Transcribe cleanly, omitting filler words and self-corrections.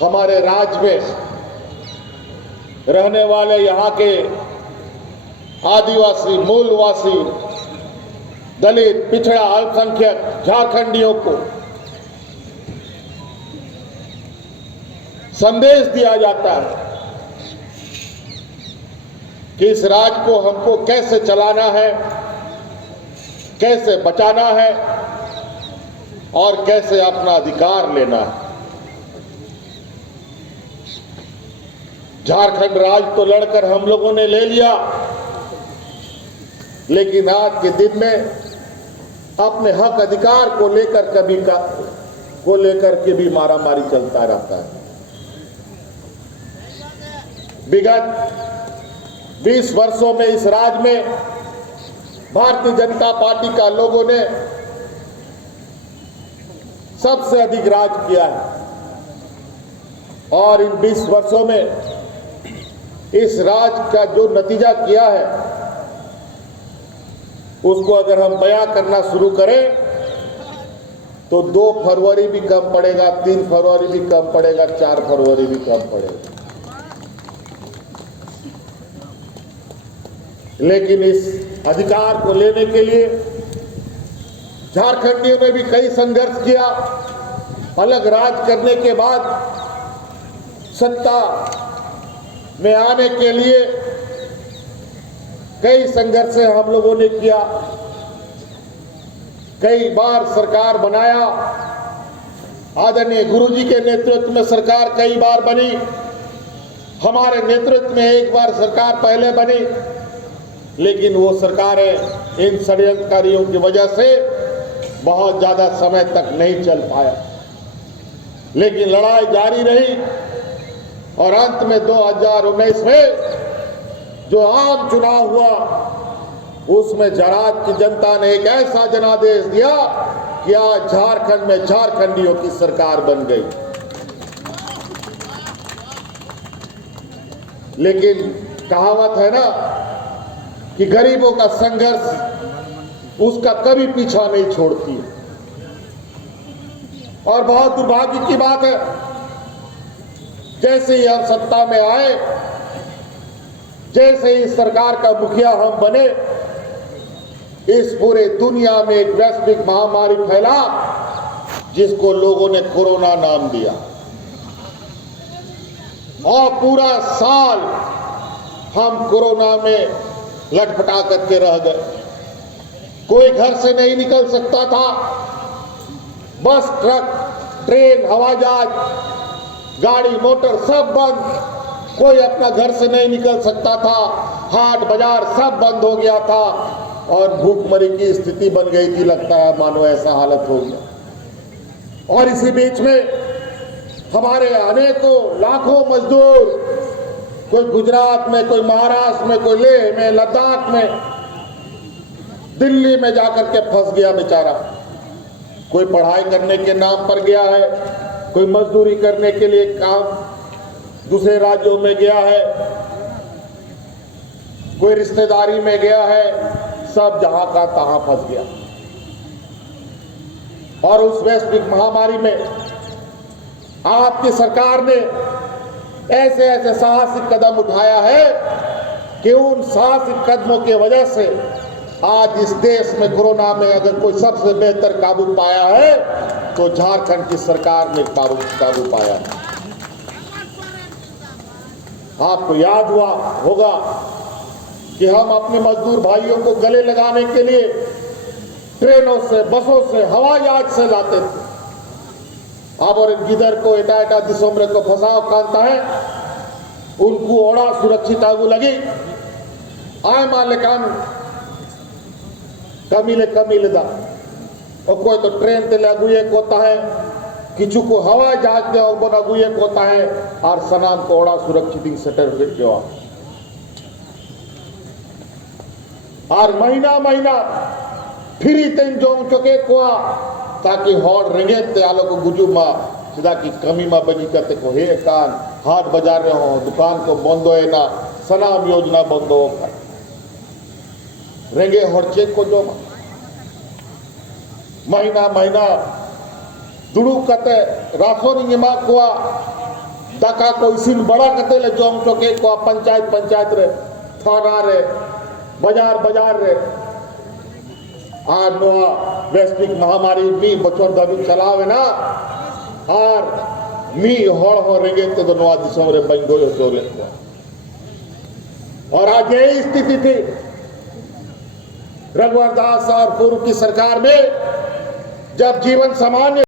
हमारे राज्य में रहने वाले यहाँ के आदिवासी, मूलवासी, दलित, पिछड़ा, अल्पसंख्यक झारखंडियों को संदेश दिया जाता है कि इस राज्य को हमको कैसे चलाना है, कैसे बचाना है और कैसे अपना अधिकार लेना है। झारखंड राज्य तो लड़कर हम लोगों ने ले लिया, लेकिन आज के दिन में अपने हक अधिकार को लेकर के भी मारामारी चलता रहता है। विगत 20 वर्षों में इस राज्य में भारतीय जनता पार्टी का लोगों ने सबसे अधिक राज किया है और इन 20 वर्षों में इस राज का जो नतीजा किया है उसको अगर हम बयां करना शुरू करें तो 2 फरवरी भी कम पड़ेगा, 3 फरवरी भी कम पड़ेगा, 4 फरवरी भी कम पड़ेगा। लेकिन इस अधिकार को लेने के लिए झारखंडियों ने भी कई संघर्ष किया। अलग राज करने के बाद सत्ता में आने के लिए कई संघर्ष हम लोगों ने किया। कई बार सरकार बनाया, आदरणीय गुरुजी के नेतृत्व में सरकार कई बार बनी, हमारे नेतृत्व में एक बार सरकार पहले बनी, लेकिन वो सरकारें इन षड्यंत्रकारियों की वजह से बहुत ज्यादा समय तक नहीं चल पाया। लेकिन लड़ाई जारी रही और अंत में 2019 में जो आम चुनाव हुआ उसमें झारखंड की जनता ने एक ऐसा जनादेश दिया कि आज झारखंड में झारखंडियों की सरकार बन गई। लेकिन कहावत है ना कि गरीबों का संघर्ष उसका कभी पीछा नहीं छोड़ती है। और बहुत दुर्भाग्य की बात है, जैसे ही हम सत्ता में आए, जैसे ही सरकार का मुखिया हम बने, इस पूरे दुनिया में एक वैश्विक महामारी फैला जिसको लोगों ने कोरोना नाम दिया और पूरा साल हम कोरोना में लटपटा करके रह गए। कोई घर से नहीं निकल सकता था, बस, ट्रक, ट्रेन, हवाई जहाज, गाड़ी मोटर सब बंद, कोई अपना घर से नहीं निकल सकता था, हाट बाजार सब बंद हो गया था और भूखमरी की स्थिति बन गई थी। लगता है मानो ऐसा हालत हो गया। और इसी बीच में हमारे अनेकों लाखों मजदूर, कोई गुजरात में, कोई महाराष्ट्र में, कोई लेह में, लद्दाख में, दिल्ली में जाकर के फंस गया बेचारा। कोई पढ़ाई करने के नाम पर गया है, कोई मजदूरी करने के लिए काम दूसरे राज्यों में गया है, कोई रिश्तेदारी में गया है, सब जहां का तहां फंस गया। और उस वैश्विक महामारी में आपकी सरकार ने ऐसे ऐसे साहसिक कदम उठाया है कि उन साहसिक कदमों की वजह से आज इस देश में कोरोना में अगर कोई सबसे बेहतर काबू पाया है तो झारखंड की सरकार ने काबू पाया है। आपको याद हुआ होगा कि हम अपने मजदूर भाइयों को गले लगाने के लिए ट्रेनों से, बसों से, हवाई जहाज से लाते थे। अब और गिदर को एटा एटा दिसोमरे को फंसाओ कांता है, उनको ओड़ा सुरक्षित आगू लगी आय मान लेकान कमीले दा और कोई तो ट्रेन ते लगुए कोता है, किचु को हवाई जहाज दे और लगुए कोता है और सनाम को ओड़ा सुरक्षित सर्टिफिकेट जो और महीना महीना फ्री तेन जोंग चुके कुआ ताकि हॉट रेंगे ते आलो को गुजू मा सीधा की कमी मा बजी करते को हे कान हाट बाजार में हो दुकान को बंदो है ना सनाम योजना बंदो कर रेंगे हॉट चेक को जो महीना महीना दुड़ू कते रासो निमा कुआ ताका को इसिन बड़ा कते ले जोम चोके को पंचायत पंचायत रे थाना रे बाजार बाजार रे आर नोआ वैश्विक महामारी मी बचर दाबी चलावे ना आर मी हड़ हो रेंगे तो नोआ दिसम रे बंगो जोले और आज यही स्थिति थी रघुवर दास और पूर्व की सरकार में जब जीवन सामान्य